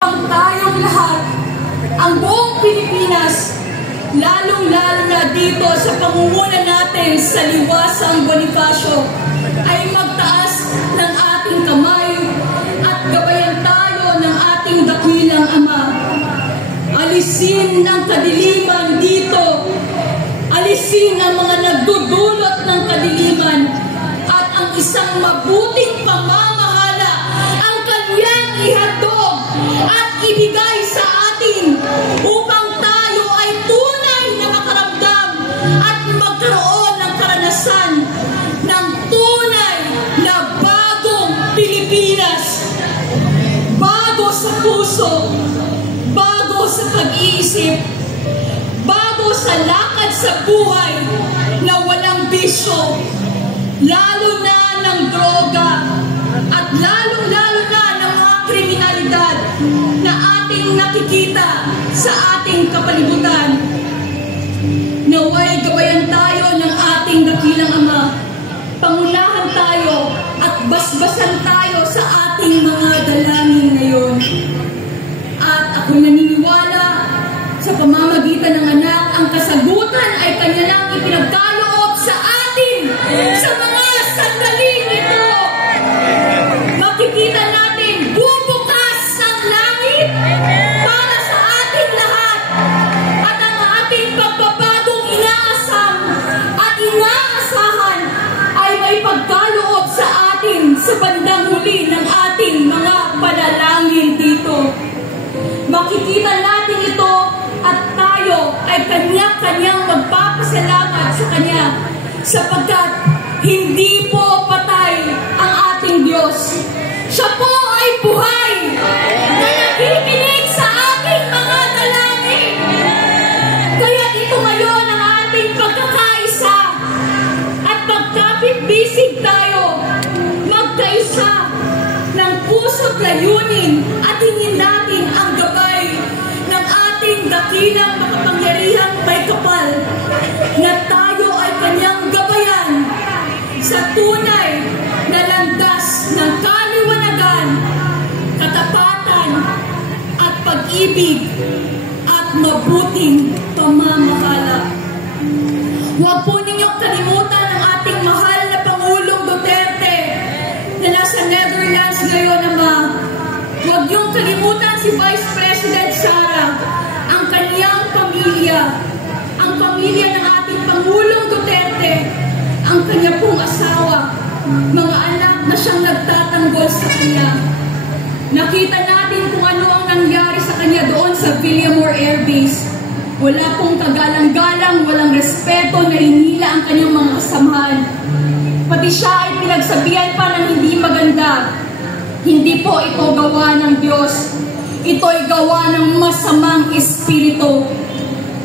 Tayong lahat, ang buong Pilipinas, lalong-lalo na dito sa pamumuno natin sa Liwasang Bonifacio, ay magtaas ng ating kamay at gabayan tayo ng ating dakilang Ama. Alisin ang kadiliman dito, alisin ang mga nagdudulot ng kadiliman, at ang isang mabuting pamamahala ang kanyang ihandog at ibigay sa atin upang tayo ay tunay na makaramdam at magkaroon ng karanasan ng tunay na bagong Pilipinas. Bago sa puso, bago sa pag-iisip, bago sa lakad sa buhay na walang bisyo, lalo na ng droga at lalong-lalo na ng mga kriminalidad na ating nakikita sa ating kapalibutan. Naway gabayan tayo ng ating dakilang Ama, pangunahan tayo at basbasan tayo sa ating mga dalangin ngayon. At ako naniniwala sa pamamagitan ng anak, ang kasagutan ay kanya lang ipinagkaloob sa atin sa mga sandaling ito. Makikita natin bubukas ng langit para sa ating lahat, at ang ating pagbabagong inaasam at inaasahan ay may pagkaloob sa atin sa bandang huli ng ating mga panalangin dito. Makikita natin ito at tayo ay kanya-kanyang magpapasalamat sa Kanya sapagkat hindi po patay ang ating Diyos. Siya po ay buhay na nakikinig sa ating mga dalangin. Kaya ito ngayon ang ating pagkakaisa at magkapit-bisig tayo, magkaisa ng puso't layunin at hingin natin ang gabay ng ating dakilang makapangyarihang may kapal na tayo ay kanyang gabayan sa tunay na landas ng kaliwanagan, katapatan at pag-ibig at mabuting pamamahala. Huwag po ninyong kalimutan ang ating mahal na Pangulong Duterte na nasa Netherlands ngayon, Ama. Huwag niyong kalimutan si Vice President Sara, ang kanyang pamilya, ang pamilya ng ating Pangulong Duterte, ang kanya pong asawa, mga anak na siyang nagtatanggol sa kanya. Nakita natin kung ano ang nangyari sa kanya doon sa Villamor Air Base. Wala pong kagalang-galang, walang respeto na hinila ang kanyang mga kasamahan. Pati siya ay pinagsabihan pa ng hindi maganda. Hindi po ito gawa ng Diyos. Ito'y gawa ng masamang espiritu.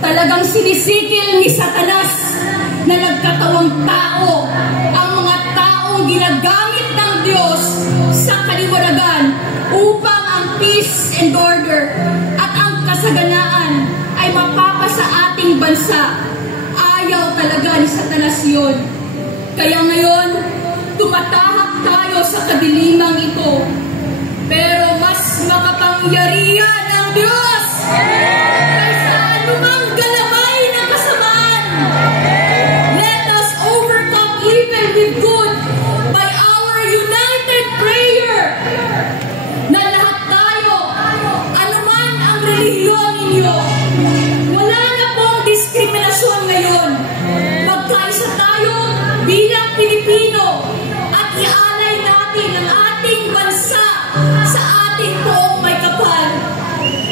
Talagang sinisikil ni Satanas na nagkatawang tao ang mga taong ginagamit ng Diyos sa kaliwanagan upang ang peace and order at ang kasaganaan ay mapapa sa ating bansa. Ayaw talaga ni Satanas yun. Kaya ngayon, tumatahak tayo sa kadilimang ito. Pero mas makapangyarihan ang Diyos kaysa anumang galamay ng kasamaan. Let us overcome evil with good by our united prayer. Na lahat tayo, anuman ang relihiyon ninyo, wala na pong diskriminasyon ngayon. Magkaisa tayo bilang Pilipino at ialay natin ang ating bansa sa ating poong may kapal.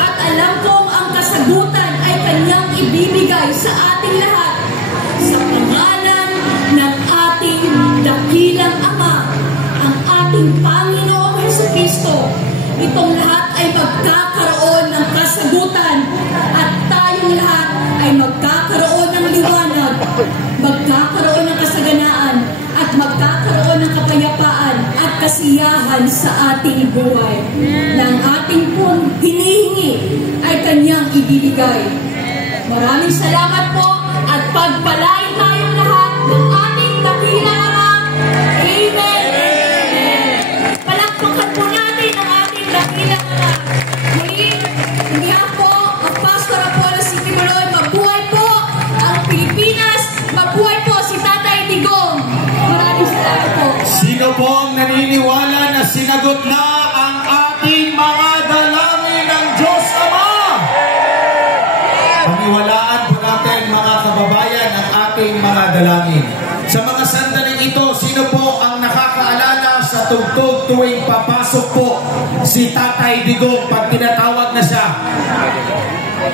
At alam kong ang kasagutan ay kanyang ibibigay sa ating lahat sa pangalan ng ating dakilang Ama, ang ating Panginoong Jesucristo. Itong lahat ay magkakaroon ng kasagutan at tayong lahat ay magkakaroon ng liwanag, magkakaroon ng kasaganaan at magkakaroon ng kapayapaan at kasiyahan sa ating buhay. Na ang ating pong hinihingi ay kanyang ibibigay. Maraming salamat po at pagpalain tayong lahat ng ating dakilang Ama. Amen. Palakpakan po natin ang ating dakilang Ama. panalangin. Sa mga sandaling ito, sino po ang nakakaalala sa tugtog tuwing papasok po si Tatay Digong pag tinatawag na siya?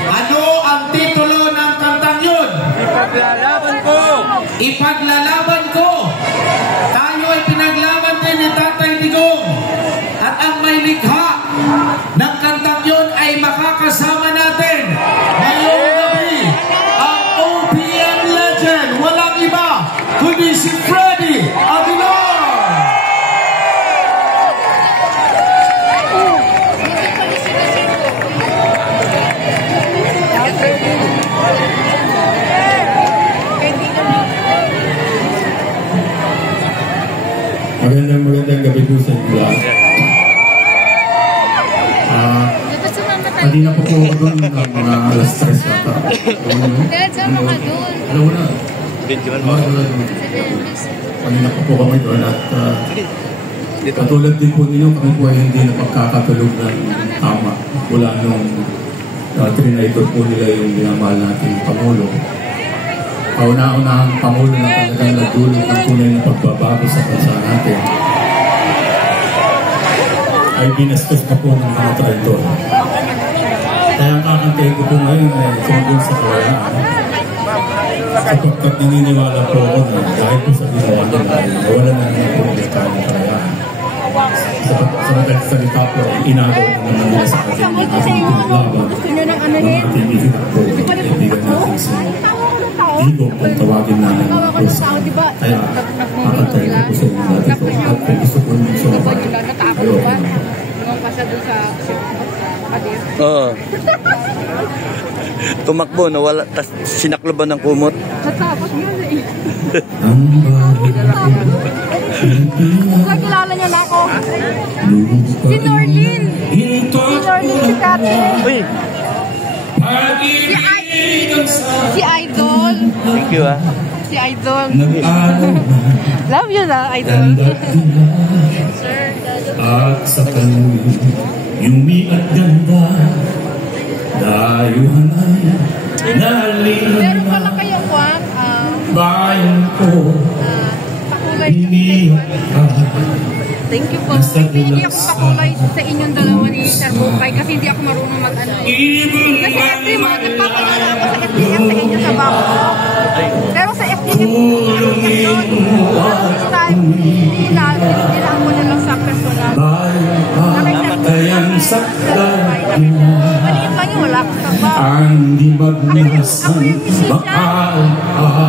Ano ang titulo ng kantang yun? Ipaglalaban ko! Ipaglalaban ko! Tayo ay pinaglaban din ni Tatay Digong. At ang may likha ng kantang yun ay makakasama natin ngayong gabi. Ang OPM legend, walang iba kundi si Freddy Aguilar! Magandang gabi po sa inyo lahat. Kanina po ako doon ng mga alas 3 yata. Alam mo na. Kanina po kami doon at katulad din po ninyo, kami po ay hindi napagkakatulog ng tama. Mula nung trinaitor po nila yung binamahal nating Pangulo. Kauna-unahang Pangulo na talagang nagdulot ng tunay na pagbabago sa bansa natin ay binastos pa po ng mga traitor. Kaya kakantayin ko po ngayon ay sumagin sa kawayaan. Sapagkat naniniwala po ako na dahil po sa ginawa nila ay nawalan na naman po ng kawayaan. Sa nagsalita po ay inagaw naman nila sa ating ating pinaglaban ng ating ihinap po kaibigan natin sa Digong kung tawagin namin ng Diyos. Kaya kakantayin ko po sa inyo natin po at kung gusto po nyo sumabay kayo ako naman. Oo. Tumakbo, nawala, tas sinakloban ng kumot. Natapos yun eh. Ang bahay Kung kilala niya na ako. Si Norlin. Si Norlin si Kati. Uy! Si Idol. Thank you ah. Si Idol. Love you na, Idol. Sir. at sa kanil yumi at ganda dayuhan ay nalina. Meron pala kayo, Juan, bayan ko pakulay. iniyak ka. Thank you po. Pinigyan ako pakulay sa inyong dalawa ni Sir Bukay kasi hindi ako marunong mag-ano. Kasi FD mo, nagpapakala ako sa FDF sa inyo sa bangko. Pero sa FDF, this time, hindi lang ko na lang sa personal. Kayang saktan Maliit lang yung wala ko sa bangko. ang di magnasan makaon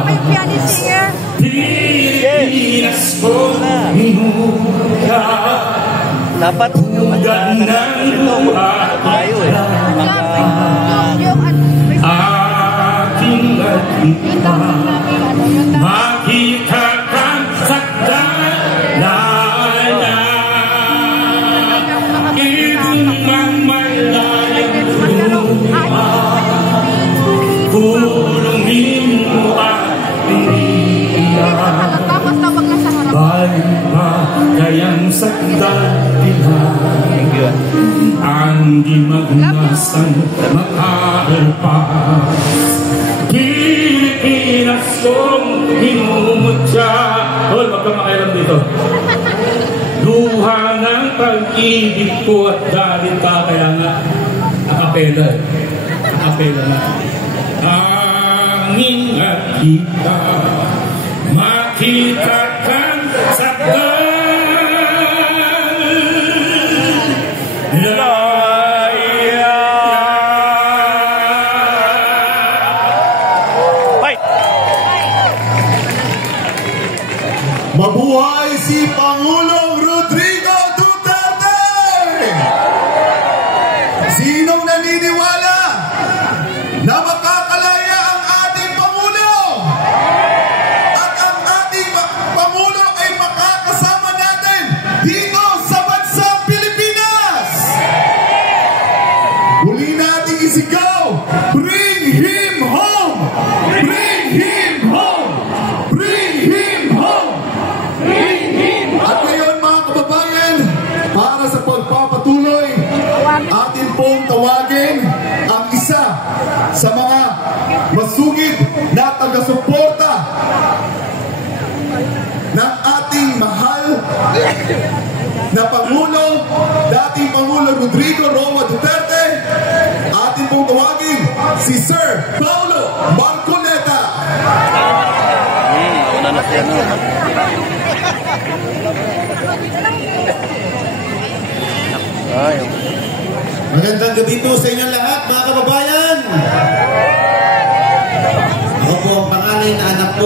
May pianist singer. Pilipinas ko minuya Dapat yung ugan ng luha tayo eh. aking nakita makita kang sakdalaya ibang mamalayang luha kulungin mo at piniya bayan pa kayang sakdalaya ang di magnasan makalpas Pilipinas kong minumutya. Hol, magkamakailan dito. Luha ng pag-ibig ko at galit ka. Kaya nga, akapela eh. Akapela na. Angin at kita, makita kang sakdal. Mabuhay si Pangulong Rodrigo Duterte! Sinong naniniwala na makakalaya ang ating Pangulo? At ang ating Pangulo ay makakasama natin dito sa bansang Pilipinas! Muli nating isigaw, bring him home! Bring him home! Bring him home! At ngayon mga kababayan, para sa pagpapatuloy, atin pong tawagin ang isa sa mga masugid na taga-suporta na Pangulo, dating Pangulo Rodrigo Roa Duterte, atin pong tawagin si Sir Paulo Marcoleta. Una na siya, no? Ay, Magandang gabi po sa inyong lahat, mga kababayan. Ako po ang panganay na anak po